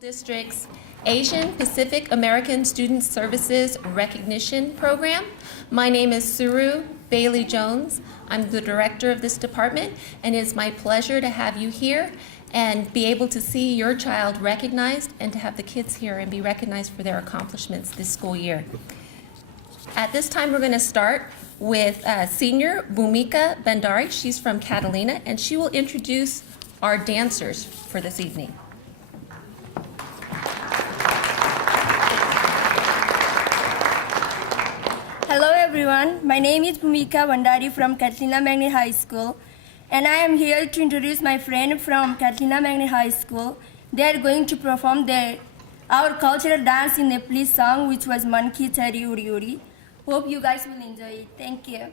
District's Asian Pacific American Student Services Recognition Program. My name is Suru Bailey Jones. I'm the director of this department, and it's my pleasure to have you here and be able to see your child recognized and to have the kids here and be recognized for their accomplishments this school year. At this time, we're going to start with senior Bhoomika Vendari. She's from Catalina, and she will introduce our dancers for this evening. Hello everyone, my name is Bhoomika Vendari from Catalina Magnet High School, and I am here to introduce my friend from Catalina Magnet High School. They are going to perform our cultural dance in Nepalese song, which was Manki Chari Uri Uri. Hope you guys will enjoy it. Thank you.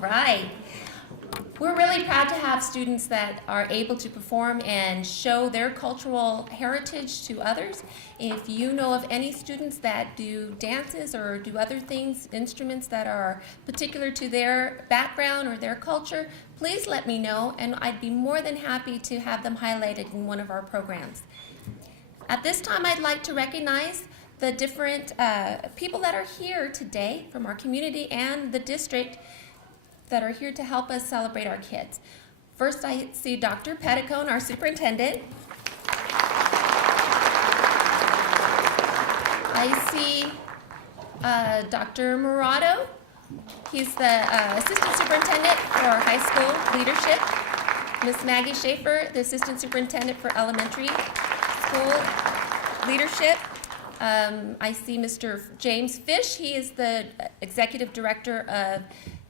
right. We're really proud to have students that are able to perform and show their cultural heritage to others. If you know of any students that do dances or do other things, instruments that are particular to their background or their culture, please let me know, and I'd be more than happy to have them highlighted in one of our programs. At this time, I'd like to recognize the different people that are here today from our community and the district that are here to help us celebrate our kids. First, I see Dr. Petticone, our superintendent. I see Dr. Murado. He's the assistant superintendent for our high school leadership. Miss Maggie Schaefer, the assistant superintendent for elementary school leadership. I see Mr. James Fish. He is the executive director of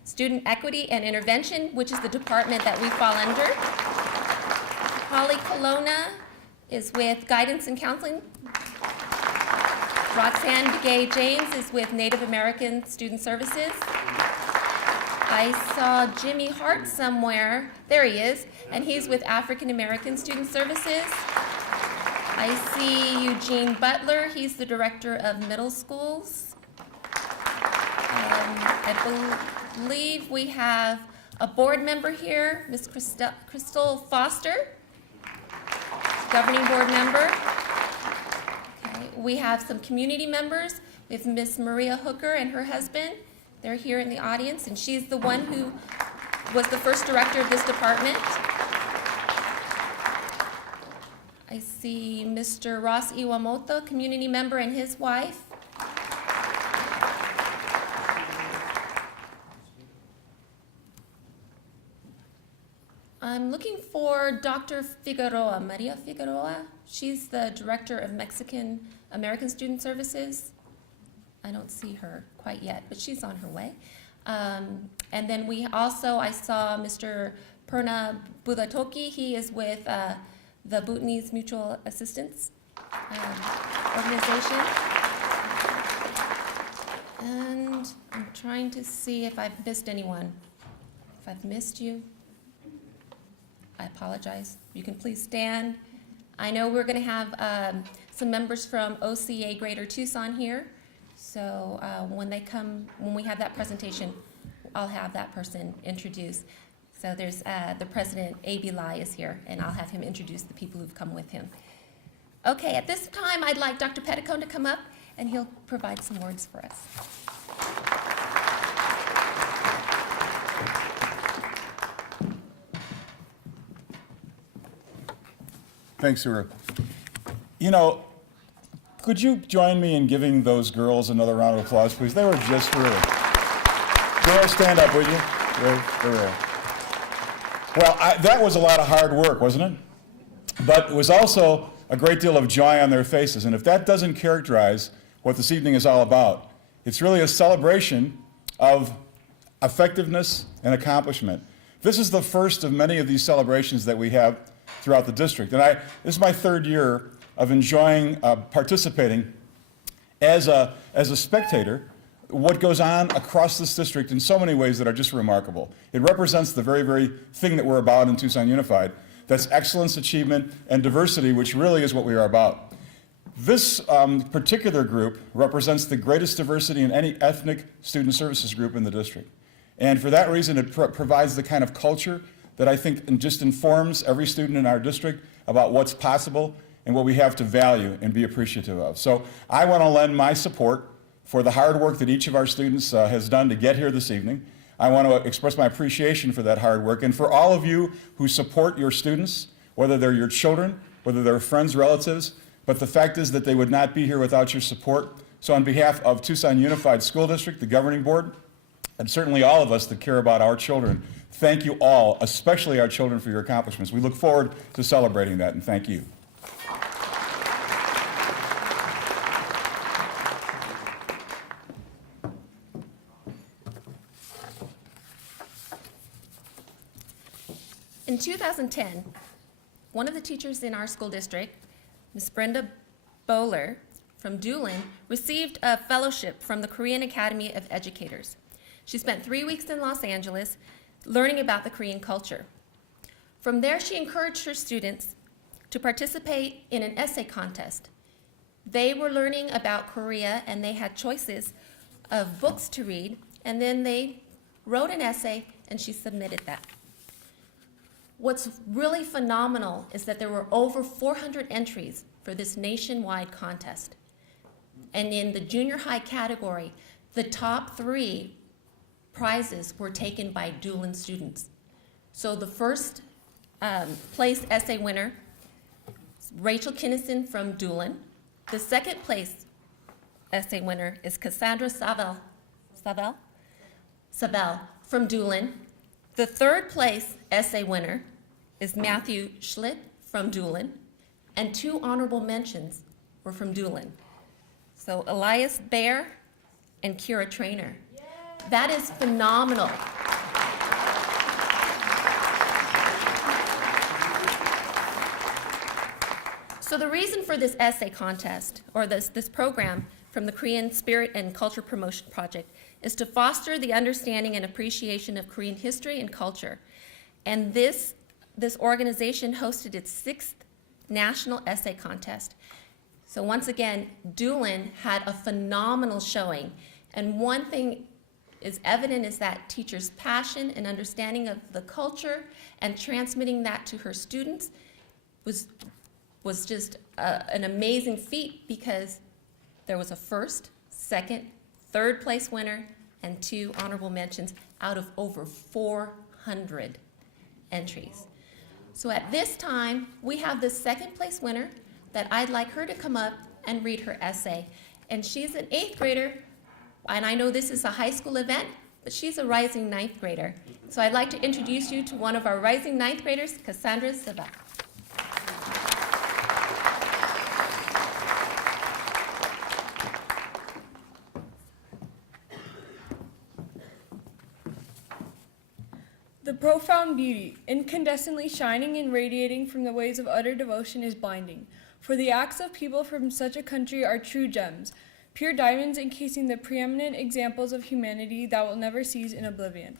Student Equity and Intervention, which is the department that we fall under. Holly Colonna is with Guidance and Counseling. Roxanne Begay James is with Native American Student Services. I saw Jimmy Hart somewhere. There he is, and he's with African American Student Services. I see Eugene Butler. He's the director of middle schools. I believe we have a board member here, Ms. Crystal Foster, governing board member. Okay. We have some community members. We have Ms. Maria Hooker and her husband. They're here in the audience, and she's the one who was the first director of this department. I see Mr. Ross Iwamoto, community member, and his wife. I'm looking for Dr. Figueroa, Maria Figueroa. She's the director of Mexican American Student Services. I don't see her quite yet, but she's on her way. And then I saw Mr. Perna Budatoki. He is with the Bhutanese Mutual Assistance Organization. And I'm trying to see if I've missed anyone. If I've missed you, I apologize. You can please stand. I know we're going to have some members from OCA Greater Tucson here. So when we have that presentation, I'll have that person introduce. So there's the president, A.B. Lai, is here, and I'll have him introduce the people who've come with him. Okay, at this time, I'd like Dr. Petticone to come up, and he'll provide some words for us. Thanks, Sura. You know, could you join me in giving those girls another round of applause, please? They were just really. Girls, stand up, would you? They're Well, that was a lot of hard work, wasn't it? But it was also a great deal of joy on their faces. And if that doesn't characterize what this evening is all about, it's really a celebration of effectiveness and accomplishment. This is the first of many of these celebrations that we have throughout the district. And this is my third year of enjoying participating as a spectator what goes on across this district in so many ways that are just remarkable. It represents the very, very thing that we're about in Tucson Unified. That's excellence, achievement, and diversity, which really is what we are about. This particular group represents the greatest diversity in any ethnic student services group in the district. And for that reason, it provides the kind of culture that I think just informs every student in our district about what's possible and what we have to value and be appreciative of. So I want to lend my support for the hard work that each of our students has done to get here this evening. I want to express my appreciation for that hard work and for all of you who support your students, whether they're your children, whether they're friends, relatives, but the fact is that they would not be here without your support. So on behalf of Tucson Unified School District, the governing board, and certainly all of us that care about our children, thank you all, especially our children, for your accomplishments. We look forward to celebrating that, and thank you. In 2010, one of the teachers in our school district, Ms. Brenda Bowler from Doolin, received a fellowship from the Korean Academy of Educators. She spent 3 weeks in Los Angeles learning about the Korean culture. From there, she encouraged her students to participate in an essay contest. They were learning about Korea, and they had choices of books to read, and then they wrote an essay, and she submitted that. What's really phenomenal is that there were over 400 entries for this nationwide contest. And in the junior high category, the top 3 prizes were taken by Doolin students. So the first place essay winner, Rachel Kinnison from Doolin. The second place essay winner is Cassandra Sabel from Doolin. The third place essay winner is Matthew Schlitt from Doolin, and 2 honorable mentions were from Doolin. So Elias Baer and Kira Trainer. That is phenomenal. So the reason for this essay contest, or this program from the Korean Spirit and Culture Promotion Project, is to foster the understanding and appreciation of Korean history and culture. And this organization hosted its 6th national essay contest. So once again, Doolin had a phenomenal showing. And one thing is evident is that teachers' passion and understanding of the culture and transmitting that to her students was just an amazing feat, because there was a first, second, third place winner, and 2 honorable mentions out of over 400 entries. So at this time, we have the second place winner that I'd like her to come up and read her essay. And she's an 8th grader, and I know this is a high school event, but she's a rising 9th grader. So I'd like to introduce you to one of our rising 9th graders, Cassandra Sabina. The profound beauty, incandescently shining and radiating from the waves of utter devotion, is blinding. For the acts of people from such a country are true gems, pure diamonds encasing the preeminent examples of humanity that will never cease in oblivion.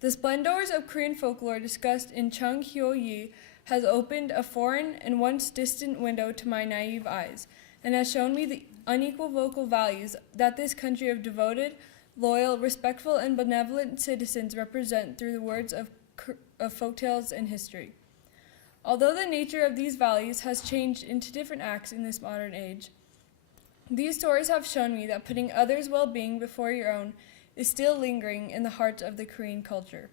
The splendors of Korean folklore discussed in Chung Hyo-yi has opened a foreign and once distant window to my naive eyes, and has shown me the unequal vocal values that this country of devoted, loyal, respectful, and benevolent citizens represent through the words of folktales and history. Although the nature of these values has changed into different acts in this modern age, these stories have shown me that putting others' well-being before your own is still lingering in the hearts of the Korean culture.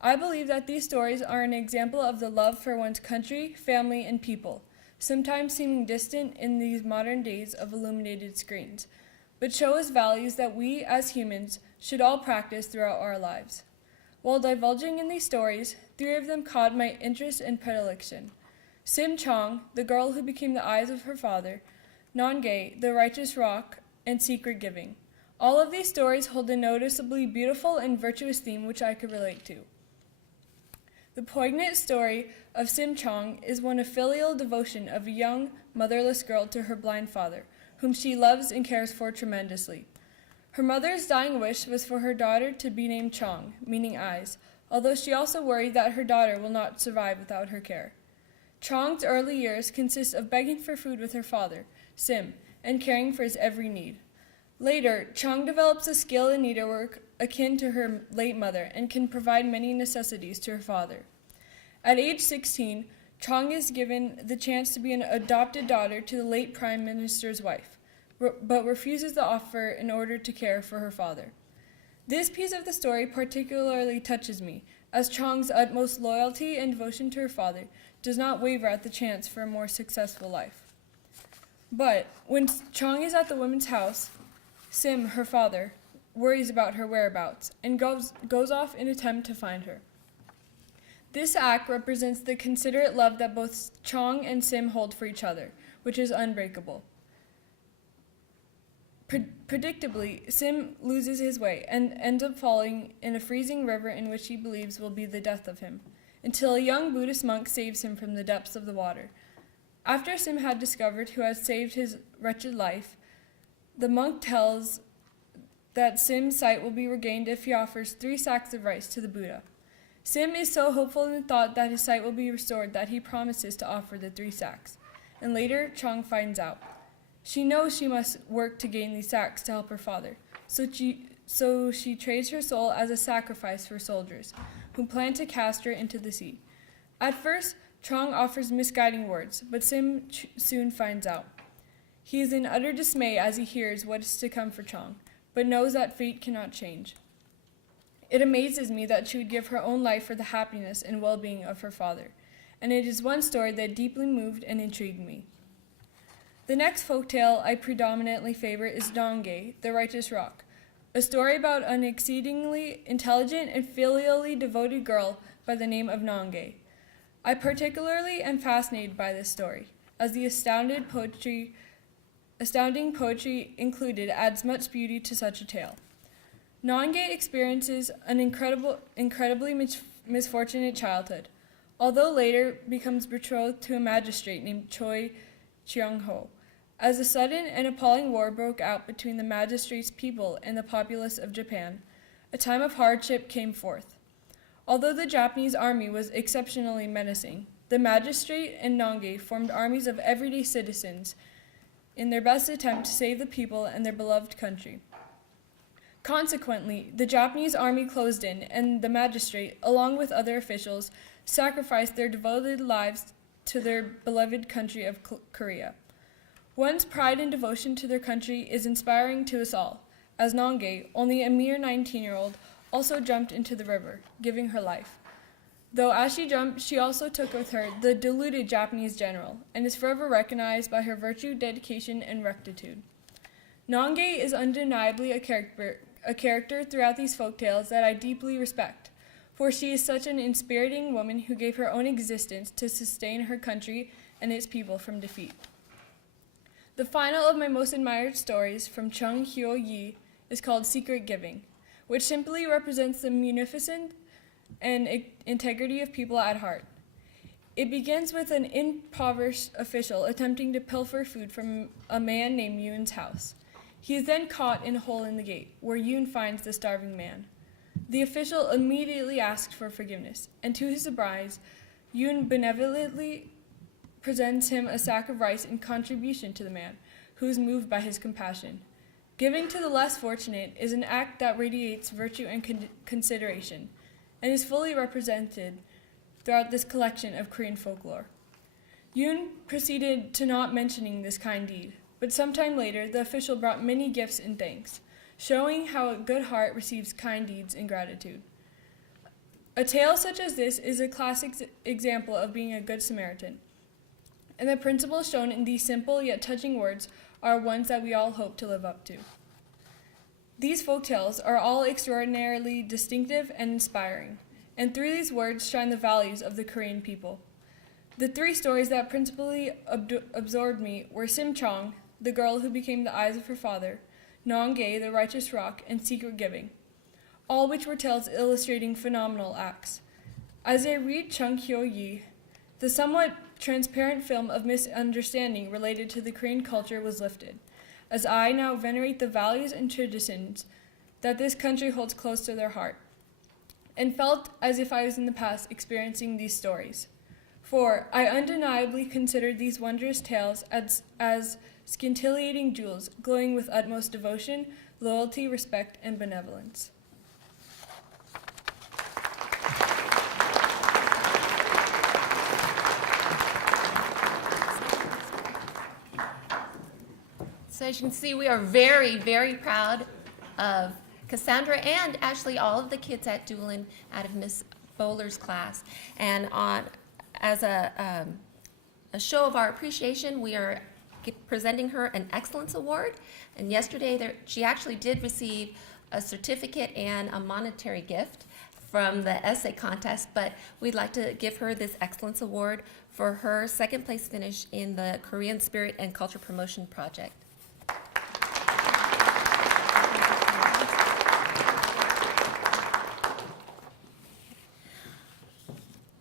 I believe that these stories are an example of the love for one's country, family, and people, sometimes seeming distant in these modern days of illuminated screens, but show us values that we, as humans, should all practice throughout our lives. While divulging in these stories, 3 of them caught my interest and predilection. Sim Chong, the girl who became the eyes of her father, Non-Gay, the righteous rock, and secret giving. All of these stories hold a noticeably beautiful and virtuous theme which I could relate to. The poignant story of Sim Chong is one of filial devotion of a young, motherless girl to her blind father, whom she loves and cares for tremendously. Her mother's dying wish was for her daughter to be named Chong, meaning eyes, although she also worried that her daughter will not survive without her care. Chong's early years consist of begging for food with her father, Sim, and caring for his every need. Later, Chong develops a skill in needlework akin to her late mother and can provide many necessities to her father. At age 16, Chong is given the chance to be an adopted daughter to the late Prime Minister's wife, but refuses the offer in order to care for her father. This piece of the story particularly touches me, as Chong's utmost loyalty and devotion to her father does not waver at the chance for a more successful life. But when Chong is at the woman's house, Sim, her father, worries about her whereabouts and goes off in an attempt to find her. This act represents the considerate love that both Chong and Sim hold for each other, which is unbreakable. Predictably, Sim loses his way and ends up falling in a freezing river in which he believes will be the death of him, until a young Buddhist monk saves him from the depths of the water. After Sim had discovered who had saved his wretched life, the monk tells that Sim's sight will be regained if he offers 3 sacks of rice to the Buddha. Sim is so hopeful in the thought that his sight will be restored that he promises to offer the 3 sacks. And later, Chung finds out. She knows she must work to gain these sacks to help her father, so she trades her soul as a sacrifice for soldiers, who plan to cast her into the sea. At first, Chung offers misguiding words, but Sim soon finds out. He is in utter dismay as he hears what is to come for Chung, but knows that fate cannot change. It amazes me that she would give her own life for the happiness and well-being of her father, and it is one story that deeply moved and intrigued me. The next folktale I predominantly favor is Nonge, the Righteous Rock, a story about an exceedingly intelligent and filially devoted girl by the name of Nonge. I particularly am fascinated by this story, as the astounding poetry included adds much beauty to such a tale. Nonge experiences an incredibly misfortunate childhood, although later becomes betrothed to a magistrate named Choi Cheong-ho, as a sudden and appalling war broke out between the magistrate's people and the populace of Japan. A time of hardship came forth. Although the Japanese army was exceptionally menacing, the magistrate and Nonge formed armies of everyday citizens in their best attempt to save the people and their beloved country. Consequently, the Japanese army closed in, and the magistrate, along with other officials, sacrificed their devoted lives to their beloved country of Korea. One's pride and devotion to their country is inspiring to us all, as Nonge, only a mere 19-year-old, also jumped into the river, giving her life. Though as she jumped, she also took with her the deluded Japanese general, and is forever recognized by her virtue, dedication, and rectitude. Nonge is undeniably a character throughout these folktales that I deeply respect, for she is such an inspiriting woman who gave her own existence to sustain her country and its people from defeat. The final of my most admired stories from Chung Hyo-yi is called Secret Giving, which simply represents the munificence and integrity of people at heart. It begins with an impoverished official attempting to pilfer food from a man named Yoon's house. He is then caught in a hole in the gate, where Yoon finds the starving man. The official immediately asks for forgiveness, and to his surprise, Yoon benevolently presents him a sack of rice in contribution to the man, who is moved by his compassion. Giving to the less fortunate is an act that radiates virtue and consideration, and is fully represented throughout this collection of Korean folklore. Yoon proceeded to not mentioning this kind deed, but sometime later the official brought many gifts in thanks, showing how a good heart receives kind deeds in gratitude. A tale such as this is a classic example of being a good Samaritan, and the principles shown in these simple yet touching words are ones that we all hope to live up to. These folktales are all extraordinarily distinctive and inspiring, and through these words shine the values of the Korean people. The 3 stories that principally absorbed me were Sim Chong, the girl who became the eyes of her father, Nonge, the Righteous Rock, and Secret Giving, all which were tales illustrating phenomenal acts. As I read Chung Hyo-yi, the somewhat transparent film of misunderstanding related to the Korean culture was lifted, as I now venerate the values and traditions that this country holds close to their heart, and felt as if I was in the past experiencing these stories. For I undeniably consider these wondrous tales as scintillating jewels, glowing with utmost devotion, loyalty, respect, and benevolence. So as you can see, we are very, very proud of Cassandra and actually all of the kids at Doolin out of Miss Bowler's class. And as a show of our appreciation, we are presenting her an Excellence Award. And yesterday, she actually did receive a certificate and a monetary gift from the essay contest, but we'd like to give her this Excellence Award for her second place finish in the Korean Spirit and Culture Promotion Project.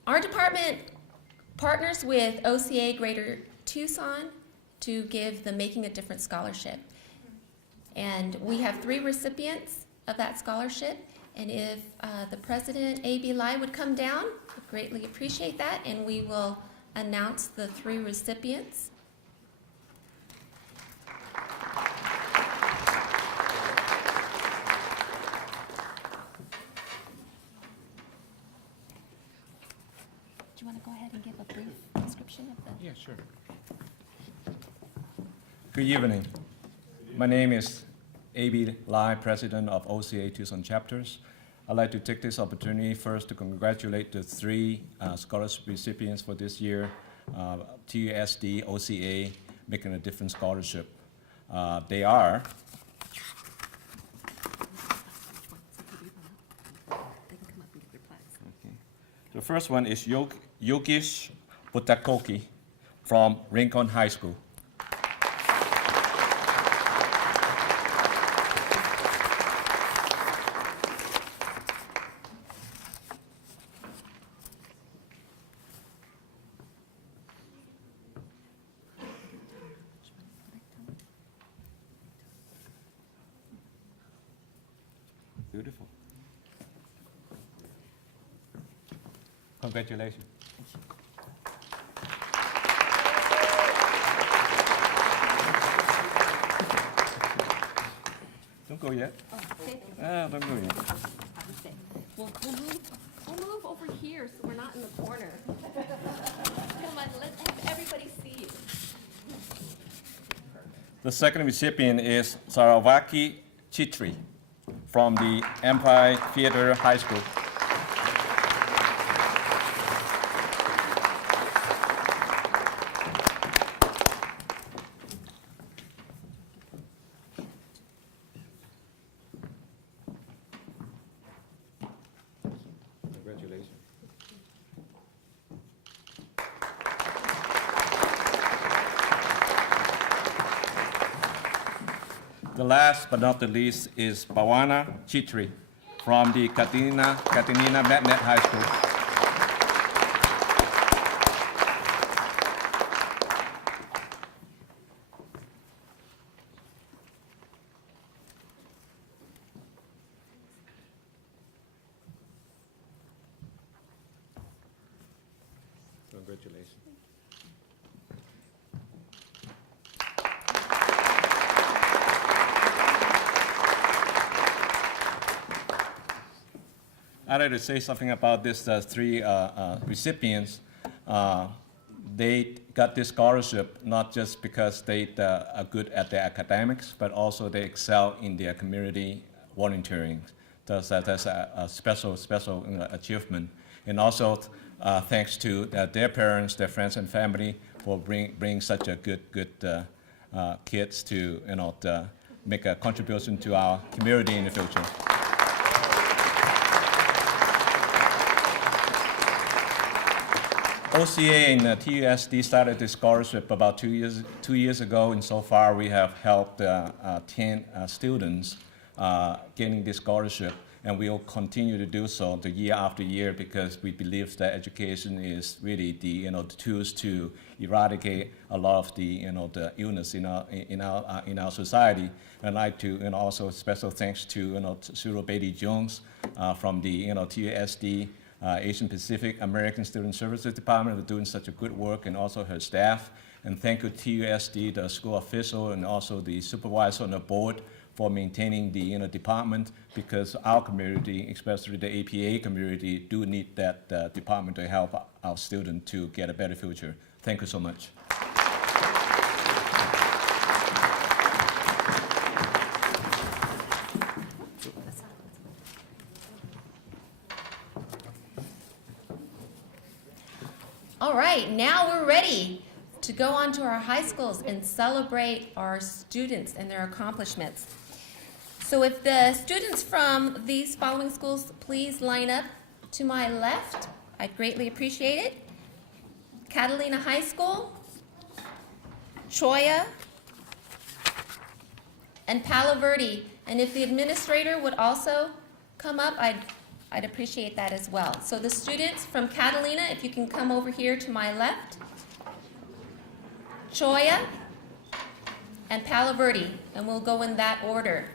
Our department partners with OCA Greater Tucson to give the Making a Difference Scholarship. And we have 3 recipients of that scholarship. And if the president, A.B. Lai, would come down, I'd greatly appreciate that. And we will announce the 3 recipients. Do you want to go ahead and give a brief description of the... Yeah, sure. Good evening. My name is A.B. Lai, President of OCA Tucson Chapters. I'd like to take this opportunity first to congratulate the 3 scholarship recipients for this year, TUSD, OCA, Making a Difference Scholarship. They are the first one is Yogesh Butakoki from Rincon High School. Beautiful. Congratulations. Don't go yet. Oh, okay. Don't go yet. We'll move over here so we're not in the corner. Come on, let's have everybody see you. The second recipient is Saravaki Chitri from the Empire Theater High School. Congratulations. The last but not the least is Bhawana Chitri from the Katinina Magnet High School. Congratulations. I'd like to say something about these 3 recipients. They got this scholarship not just because they are good at their academics, but also they excel in their community volunteering. That's a special achievement. And also thanks to their parents, their friends and family for bringing such a good kids to make a contribution to our community in the future. OCA and TUSD started this scholarship about 2 years ago, and so far we have helped 10 students getting this scholarship, and we will continue to do so the year after year because we believe that education is really the tools to eradicate a lot of the the illness in our society. And I'd like to also special thanks to Suro Beatty Jones from the TUSD. Asian Pacific American Student Services Department for doing such a good work, and also her staff. And thank you TUSD, the school official, and also the supervisor on the board for maintaining the department, because our community, especially the APA community, do need that department to help our students to get a better future. Thank you so much. All right, now we're ready to go on to our high schools and celebrate our students and their accomplishments. So if the students from these following schools please line up to my left, I'd greatly appreciate it. Catalina High School, Jaya, and Palo Verde. And if the administrator would also come up, I'd appreciate that as well. So the students from Catalina, if you can come over here to my left. Jaya, and Palo Verde, and we'll go in that order.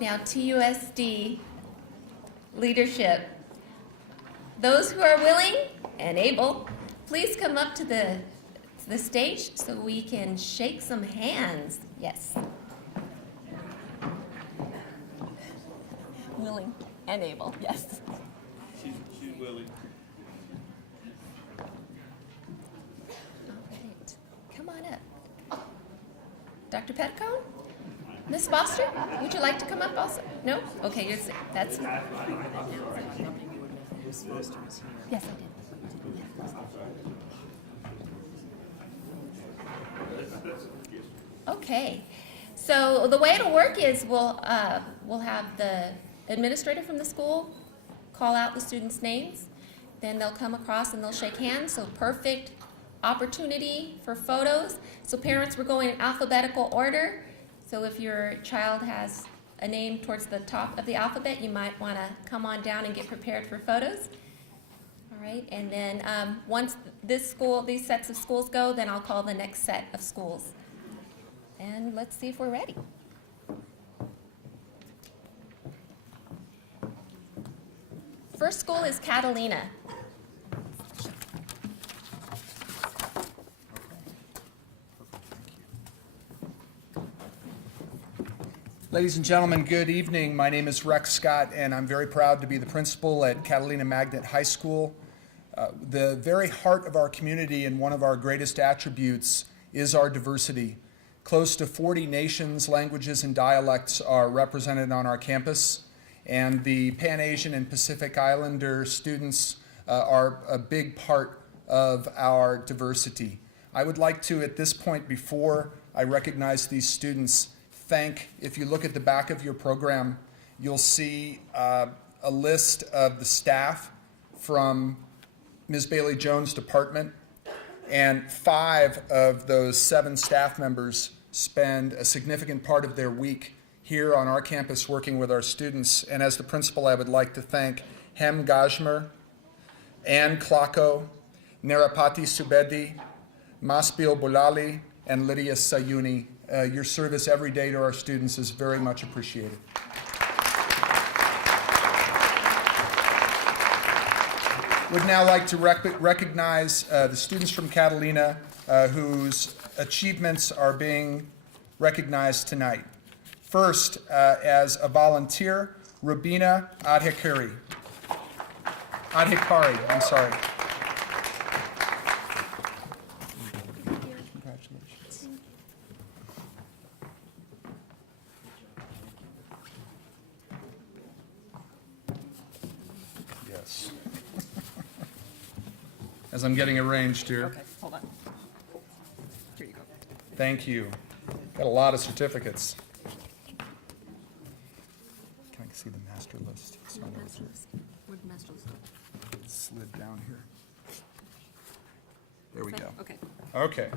Now, TUSD leadership. Those who are willing and able, please come up to the stage so we can shake some hands. Yes. Willing and able, yes. She's willing. All right. Come on up. Dr. Petcone? Ms. Foster, would you like to come up also? No? Okay, that's... Yes, I did. Okay. So the way it'll work is we'll have the administrator from the school call out the students' names. Then they'll come across and they'll shake hands. So perfect opportunity for photos. So parents, we're going in alphabetical order. So if your child has a name towards the top of the alphabet, you might want to come on down and get prepared for photos. All right, and then once these sets of schools go, then I'll call the next set of schools. And let's see if we're ready. First school is Catalina. Ladies and gentlemen, good evening. My name is Rex Scott, and I'm very proud to be the principal at Catalina Magnet High School. The very heart of our community and one of our greatest attributes is our diversity. Close to 40 nations, languages, and dialects are represented on our campus, and the Pan-Asian and Pacific Islander students are a big part of our diversity. I would like to, at this point, before I recognize these students, if you look at the back of your program, you'll see a list of the staff from Ms. Bailey Jones' department, and 5 of those 7 staff members spend a significant part of their week here on our campus working with our students. And as the principal, I would like to thank Hem Gajmer, Ann Klako, Narapati Subedi, Maspil Bulali, and Lydia Sayuni. Your service every day to our students is very much appreciated. Would now like to recognize the students from Catalina whose achievements are being recognized tonight. First, as a volunteer, Rubina Adhikari. I'm sorry. Congratulations. Yes. As I'm getting arranged here. Okay, hold on. Here you go. Thank you. Got a lot of certificates. Can I see the master list? It's not over here. Where'd the master list go? It slid down here. There we go. Okay. Okay.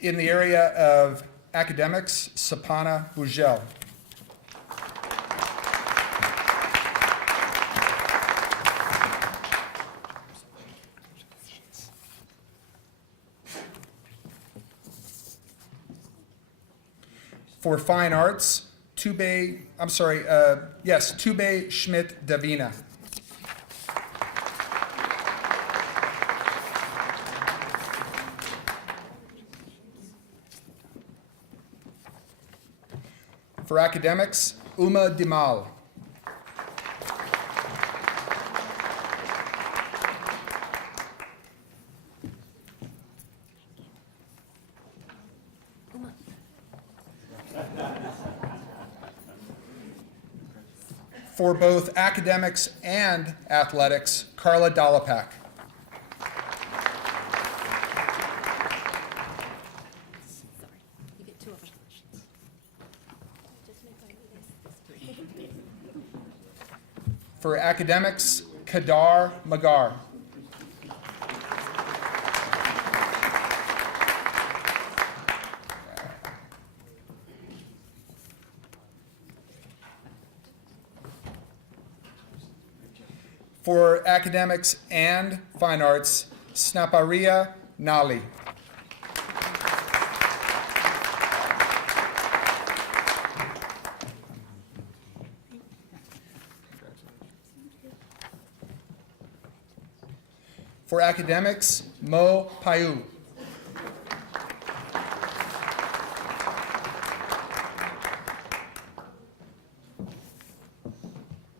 In the area of academics, Sapana Bugel. For fine arts, Tube Schmidt Davina. For academics, Uma Dimal. For both academics and athletics, Carla Dalapak. Sorry, you get 2 of them. For academics, Kadar Magar. For academics and fine arts, Snaparia Nali. For academics, Mo Payu.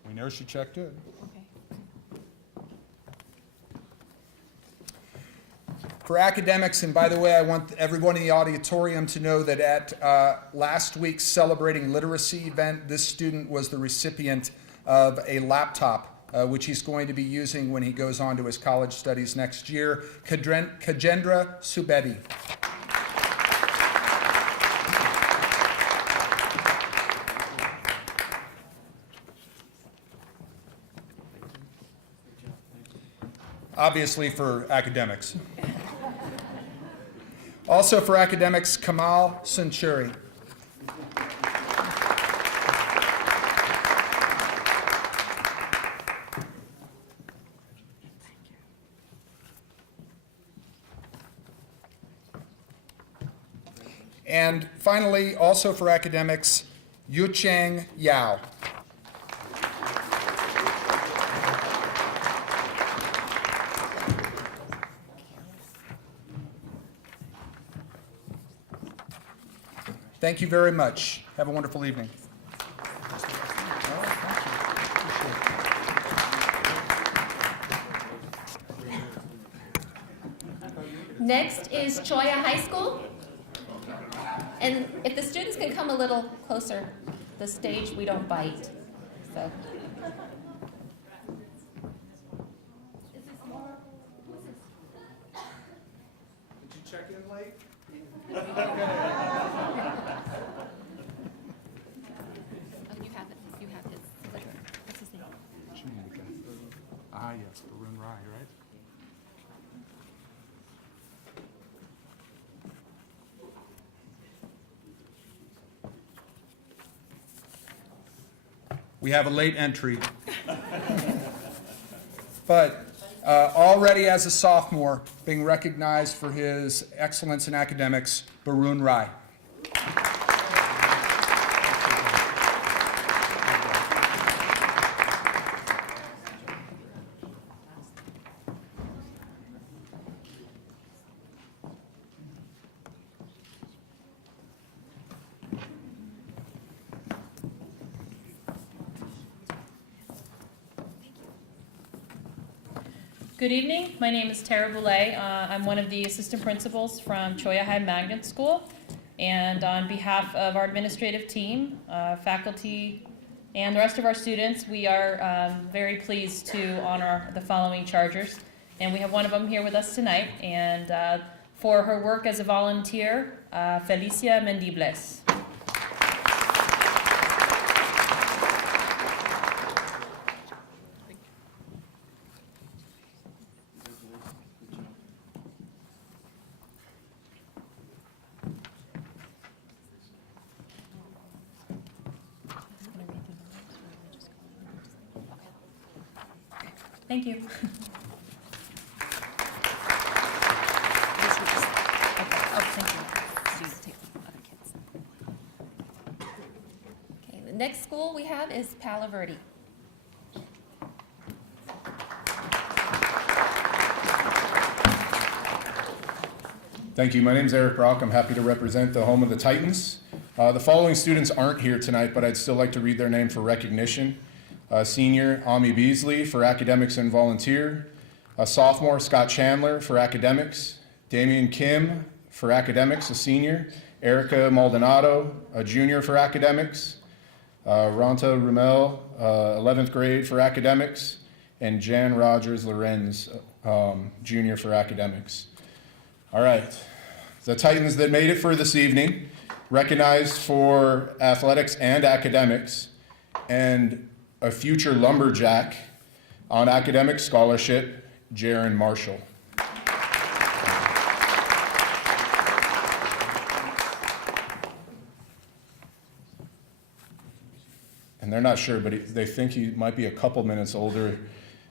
We know she checked in. For academics, and by the way, I want everyone in the auditorium to know that at last week's Celebrating Literacy event, this student was the recipient of a laptop, which he's going to be using when he goes on to his college studies next year. Kajendra Subedi. Obviously for academics. Also for academics, Kamal Centuri. And finally, also for academics, Yucheng Yao. Thank you very much. Have a wonderful evening. Next is Choya High School. And if the students can come a little closer, the stage, we don't bite. So. Did you check in late? Oh, you have it. You have his. What's his name? Ah, yes, Barun Rai, right? We have a late entry. But already as a sophomore, being recognized for his excellence in academics, Barun Rai. Good evening. My name is Tara Boulay. I'm one of the assistant principals from Choya High Magnet School. And on behalf of our administrative team, faculty, and the rest of our students, we are very pleased to honor the following chargers. And we have one of them here with us tonight. And for her work as a volunteer, Felicia Mendibles. Thank you. Okay, the next school we have is Palo Verde. Thank you. My name is Eric Brock. I'm happy to represent the home of the Titans. The following students aren't here tonight, but I'd still like to read their name for recognition. Senior, Ami Beasley for academics and volunteer. Sophomore, Scott Chandler for academics. Damian Kim for academics, a senior. Erica Maldonado, a junior for academics. Ronta Rumel, 11th grade for academics. And Jan Rogers Lorenz, junior for academics. All right, the Titans that made it for this evening, recognized for athletics and academics, and a future lumberjack on academic scholarship, Jaron Marshall. And they're not sure, but they think he might be a couple minutes older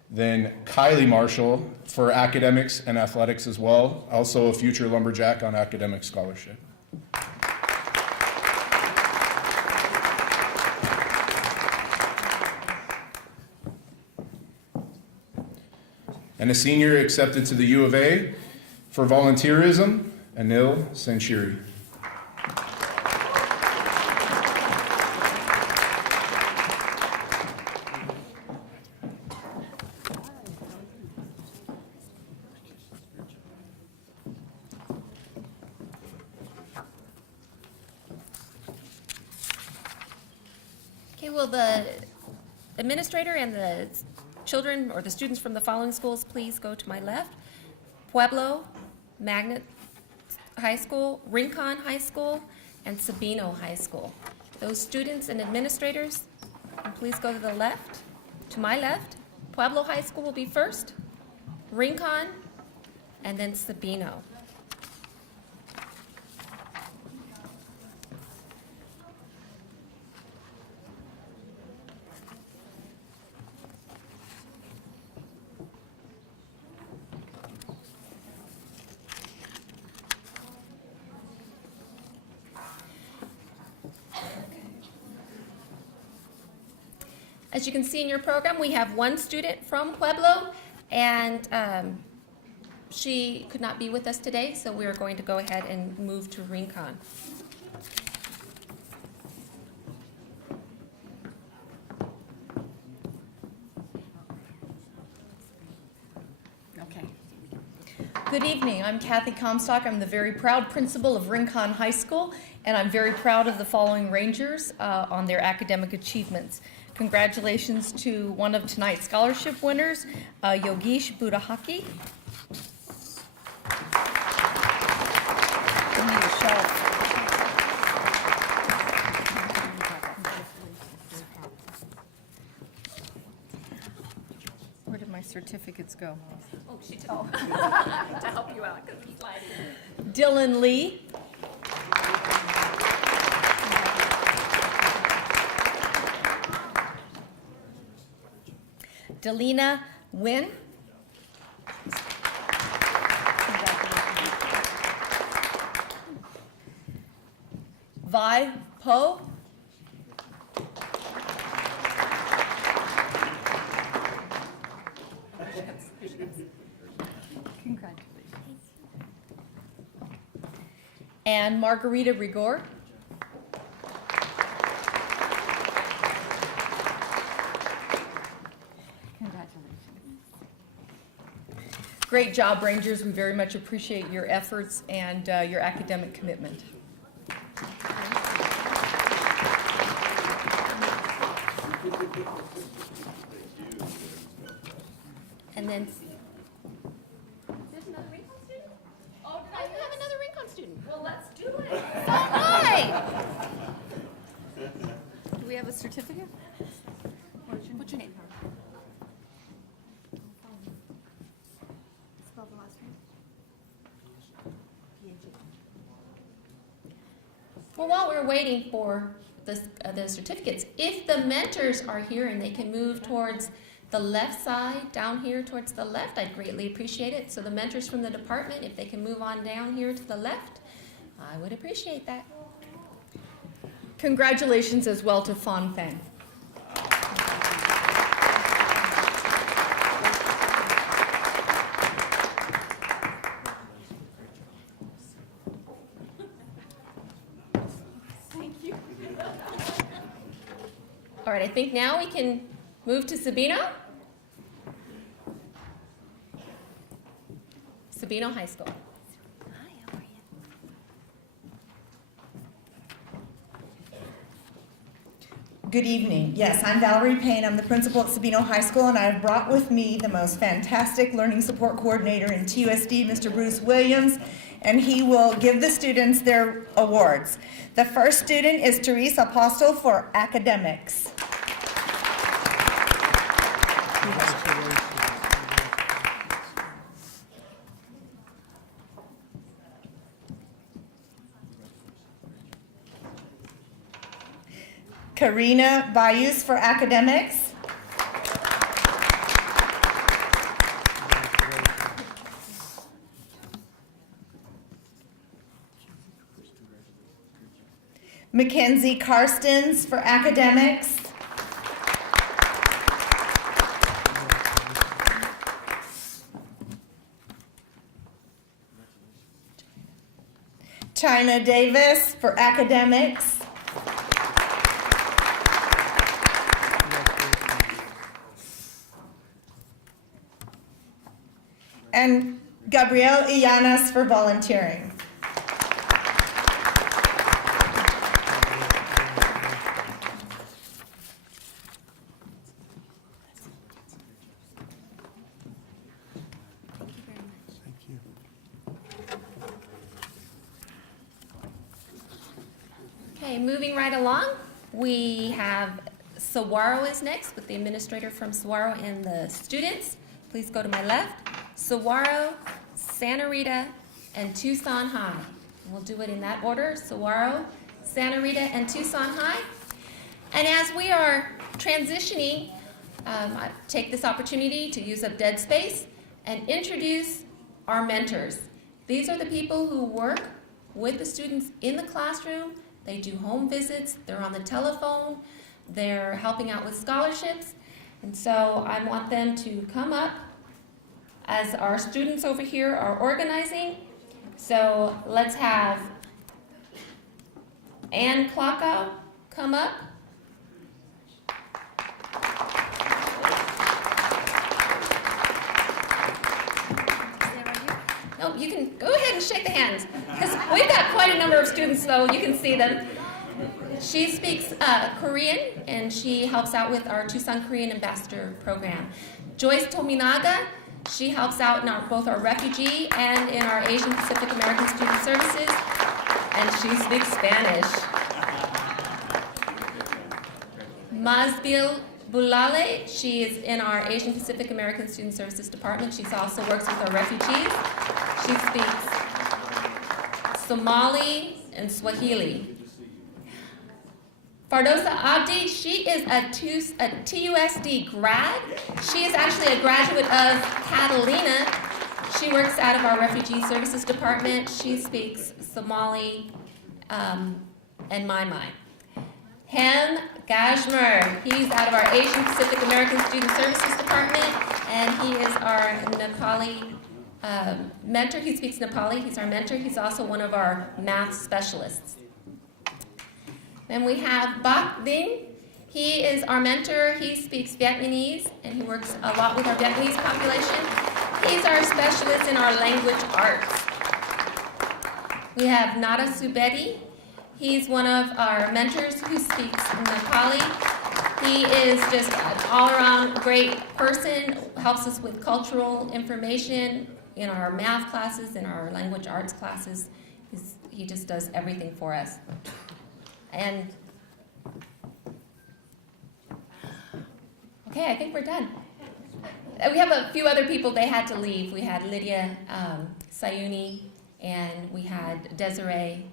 Then Kylie Marshall for academics and athletics as well, also a future lumberjack on academic scholarship. And a senior accepted to the U of A for volunteerism, Anil Sanchiri. Okay, will the administrator and the children or the students from the following schools please go to my left? Pueblo Magnet High School, Rincon High School, and Sabino High School. Those students and administrators, please go to the left, to my left. Pueblo High School will be first, Rincon, and then Sabino. As you can see in your program, we have one student from Pueblo, and she could not be with us today, so we are going to go ahead and move to Rincon. Okay. Good evening. I'm Kathy Comstock. I'm the very proud principal of Rincon High School, and I'm very proud of the following Rangers on their academic achievements. Congratulations to one of tonight's scholarship winners, Yogesh Budahaki. I need a shelf. Where did my certificates go? Oh, she took to help you out because it's sliding. Dylan Lee. Delina Nguyen. Vi Po. Congratulations. And Margarita Rigor. Great job, Rangers. We very much appreciate your efforts and your academic commitment. And then, there's another Rincon student? Oh, did I have another Rincon student? Well, let's do it. Hi. Do we have a certificate? What's your name? Spell the last name. Well, while we're waiting for the certificates, if the mentors are here and they can move towards the left side, down here towards the left, I'd greatly appreciate it. So the mentors from the department, if they can move on down here to the left, I would appreciate that. Congratulations as well to Fan Feng. All right, I think now we can move to Sabino. Sabino High School. Hi, how are you? Good evening. Yes, I'm Valerie Payne. I'm the principal at Sabino High School, and I've brought with me the most fantastic learning support coordinator in TUSD, Mr. Bruce Williams, and he will give the students their awards. The first student is Therese Apostle for academics. Karina Bayous for academics. Mackenzie Karstens for academics. China Davis for academics. And Gabrielle Illanes for volunteering. Okay, moving right along, we have Saguaro is next with the administrator from Saguaro and the students. Please go to my left. Saguaro, Santa Rita, and Tucson High. And we'll do it in that order, Saguaro, Santa Rita, and Tucson High. And as we are transitioning, I take this opportunity to use up dead space and introduce our mentors. These are the people who work with the students in the classroom. They do home visits, they're on the telephone, they're helping out with scholarships. And so I want them to come up as our students over here are organizing. So let's have Ann Klockow come up. No, you can go ahead and shake the hands, because we've got quite a number of students, so you can see them. She speaks Korean, and she helps out with our Tucson Korean Ambassador Program. Joyce Tominaga, she helps out in both our refugee and in our Asian Pacific American Student Services, and she speaks Spanish. Mazbil Bulale, she is in our Asian Pacific American Student Services Department. She also works with our refugees. She speaks Somali and Swahili. Fardosa Abdi, she is a TUSD grad. She is actually a graduate of Catalina. She works out of our Refugee Services Department. She speaks Somali and Mai. Hem Gajmer, he's out of our Asian Pacific American Student Services Department, and he is our Nepali mentor. He speaks Nepali. He's our mentor. He's also one of our math specialists. Then we have Bak Dinh. He is our mentor. He speaks Vietnamese, and he works a lot with our Vietnamese population. He's our specialist in our language arts. We have Nada Subedi. He's one of our mentors who speaks Nepali. He is just an all-around great person, helps us with cultural information in our math classes, in our language arts classes. He just does everything for us. And, okay, I think we're done. We have a few other people, they had to leave. We had Lydia Sayuni, and we had Desiree,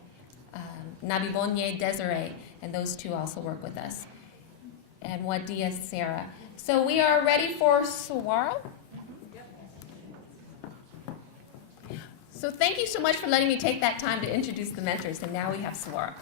Nabibonye Desiree, and those two also work with us. And Wadia Sarah. So we are ready for Saguaro. So thank you so much for letting me take that time to introduce the mentors, and now we have Saguaro.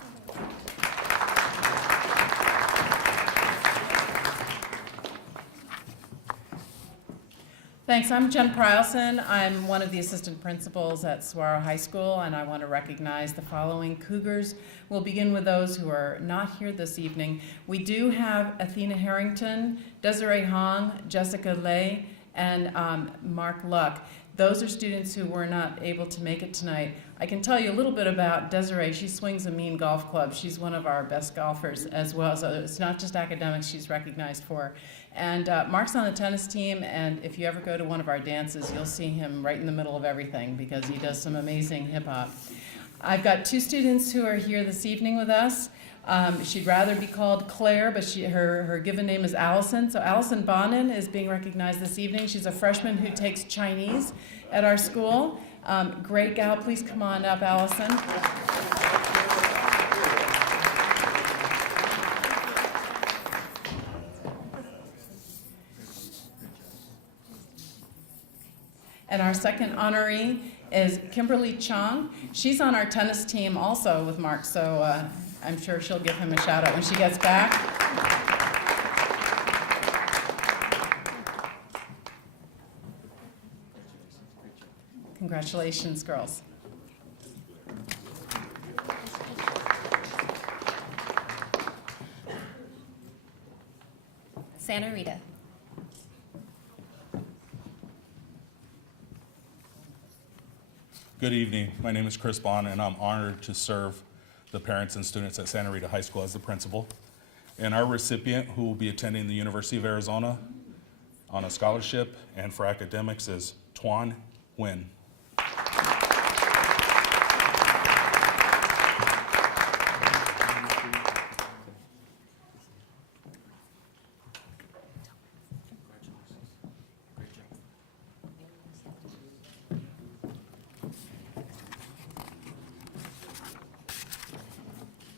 Thanks. I'm Jen Prylson. I'm one of the assistant principals at Saguaro High School, and I want to recognize the following Cougars. We'll begin with those who are not here this evening. We do have Athena Harrington, Desiree Hong, Jessica Lay, and Mark Luck. Those are students who were not able to make it tonight. I can tell you a little bit about Desiree. She swings a mean golf club. She's one of our best golfers as well. So it's not just academics she's recognized for. And Mark's on the tennis team, and if you ever go to one of our dances, you'll see him right in the middle of everything because he does some amazing hip-hop. I've got two students who are here this evening with us. She'd rather be called Claire, but her given name is Allison. So Allison Bannen is being recognized this evening. She's a freshman who takes Chinese at our school. Great gal. Please come on up, Allison. And our second honoree is Kimberly Chung. She's on our tennis team also with Mark, so I'm sure she'll give him a shout out when she gets back. Congratulations, girls. Santa Rita. Good evening. My name is Chris Bond, and I'm honored to serve the parents and students at Santa Rita High School as the principal. And our recipient, who will be attending the University of Arizona on a scholarship and for academics, is Tuan Nguyen.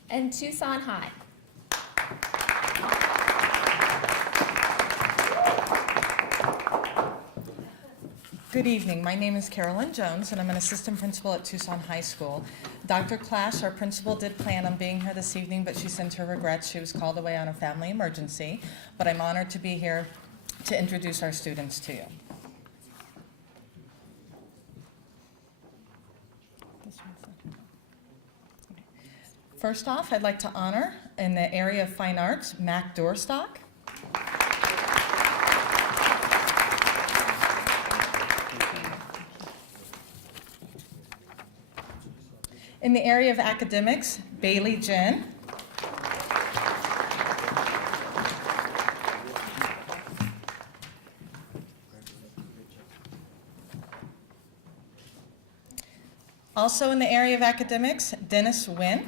And Tucson High. Good evening. My name is Carolyn Jones, and I'm an assistant principal at Tucson High School. Dr. Clash, our principal, did plan on being here this evening, but she sent her regrets. She was called away on a family emergency, but I'm honored to be here to introduce our students to you. First off, I'd like to honor, in the area of fine arts, Mac Dorstock. In the area of academics, Bailey Jen. Also in the area of academics, Dennis Nguyen.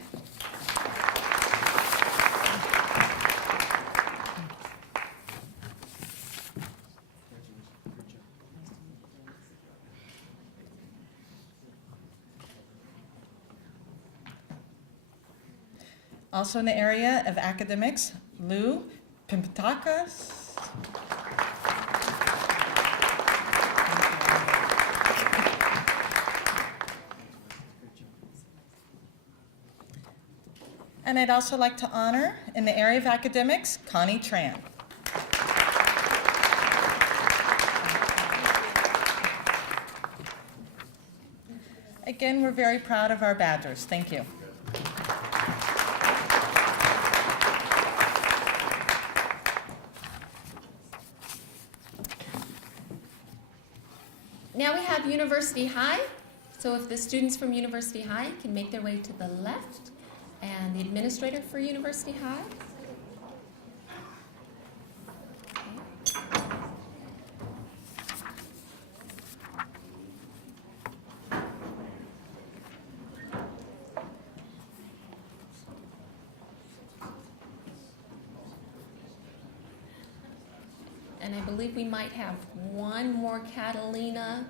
Also in the area of academics, Lou Pimpatakas. And I'd also like to honor, in the area of academics, Connie Tran. Again, we're very proud of our Badgers. Thank you. Now we have University High. So if the students from University High can make their way to the left, and the administrator for University High. And I believe we might have one more Catalina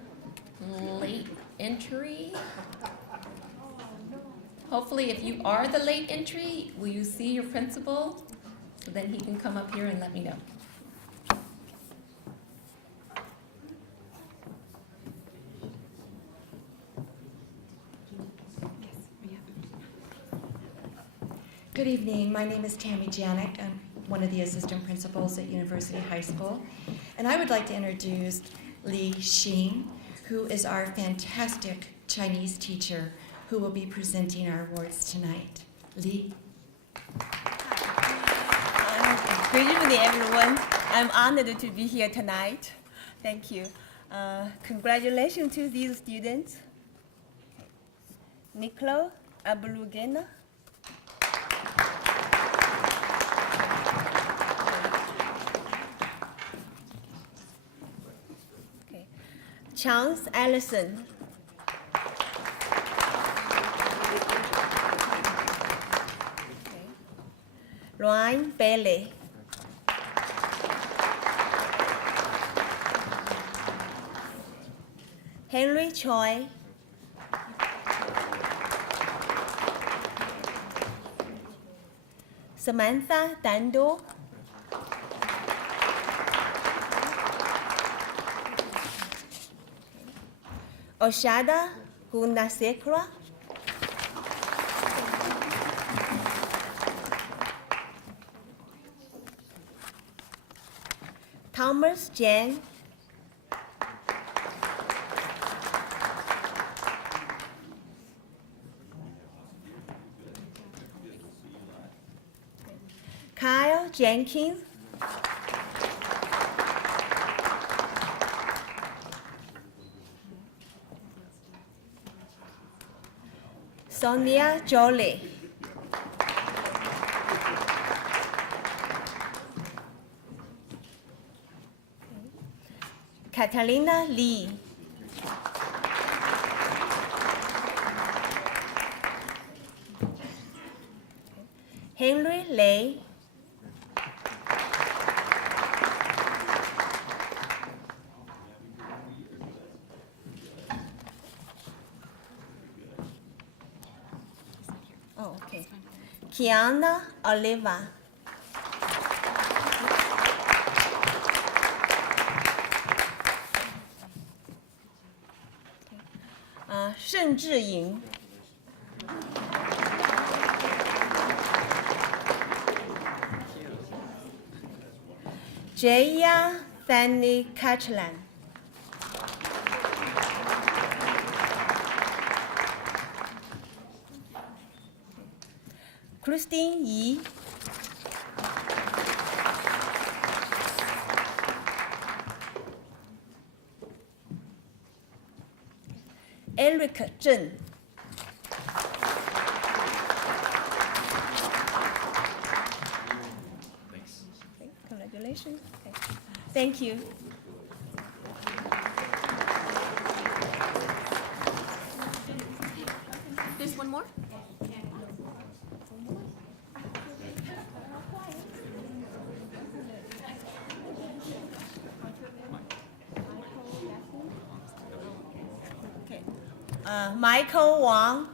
late entry. Hopefully, if you are the late entry, will you see your principal so then he can come up here and let me know. Good evening. My name is Tammy Janik. I'm one of the assistant principals at University High School. And I would like to introduce Li Xin, who is our fantastic Chinese teacher who will be presenting our awards tonight. Li. Good evening, everyone. I'm honored to be here tonight. Thank you. Congratulations to these students. Nicolo Ablugena. Chance Allison. Ryan Bailey. Henry Choi. Samantha Dando. Oshada Gunasekara. Thomas Jen, Kyle Jenkins, Sonia Jolie, Catalina Lee, Henry Lei, Kiana Oliva, Shen Zhiying, Jaya Fanny Catchland, Christine Yi, Eric Zheng, congratulations. Okay. Thank you. There's one more? Michael Wang,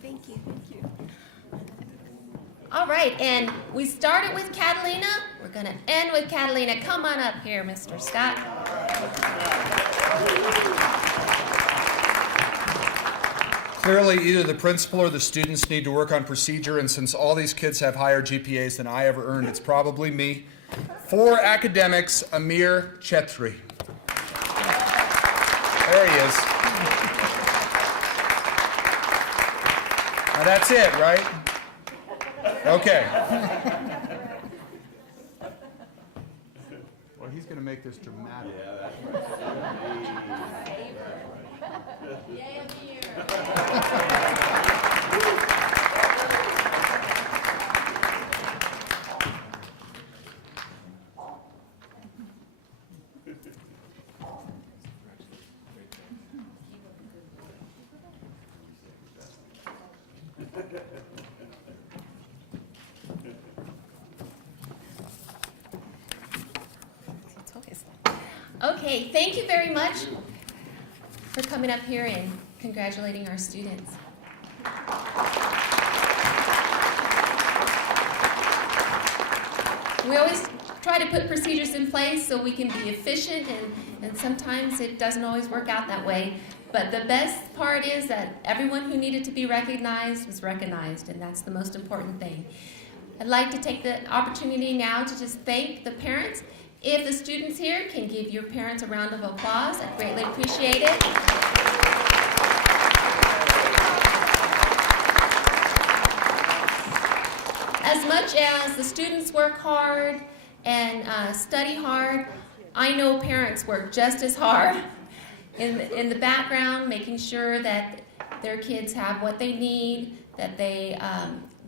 Thank you. All right, and we started with Catalina. We're going to end with Catalina. Come on up here, Mr. Scott. Clearly, either the principal or the students need to work on procedure, and since all these kids have higher GPAs than I ever earned, it's probably me. For academics, Amir Chetri. There he is. Now that's it, right? Okay. Well, he's going to make this dramatic. Okay, thank you very much for coming up here and congratulating our students. We always try to put procedures in place so we can be efficient, and sometimes it doesn't always work out that way. But the best part is that everyone who needed to be recognized was recognized, and that's the most important thing. I'd like to take the opportunity now to just thank the parents. If the students here can give your parents a round of applause, I'd greatly appreciate it. As much as the students work hard and study hard, I know parents work just as hard in the background, making sure that their kids have what they need, that they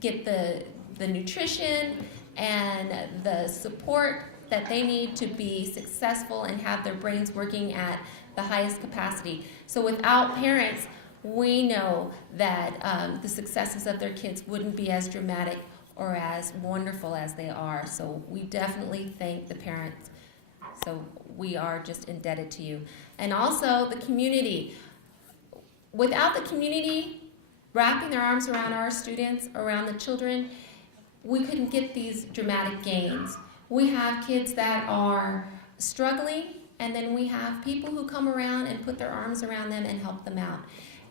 get the nutrition and the support that they need to be successful and have their brains working at the highest capacity. So without parents, we know that the successes of their kids wouldn't be as dramatic or as wonderful as they are. So we definitely thank the parents. So we are just indebted to you. And also the community. Without the community wrapping their arms around our students, around the children, we couldn't get these dramatic gains. We have kids that are struggling, and then we have people who come around and put their arms around them and help them out.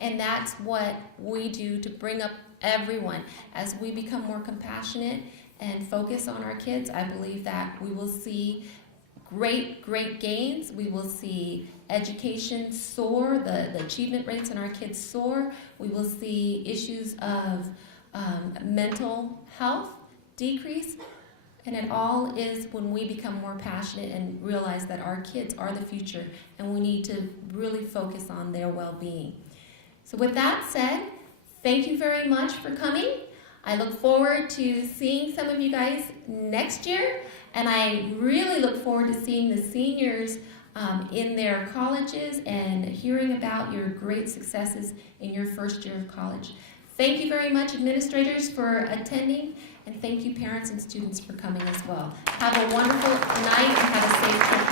And that's what we do to bring up everyone. As we become more compassionate and focus on our kids, I believe that we will see great gains. We will see education soar, the achievement rates in our kids soar. We will see issues of mental health decrease. And it all is when we become more passionate and realize that our kids are the future and we need to really focus on their well-being. So with that said, thank you very much for coming. I look forward to seeing some of you guys next year, and I really look forward to seeing the seniors in their colleges and hearing about your great successes in your first year of college. Thank you very much, administrators, for attending, and thank you, parents and students, for coming as well. Have a wonderful night and have a safe trip.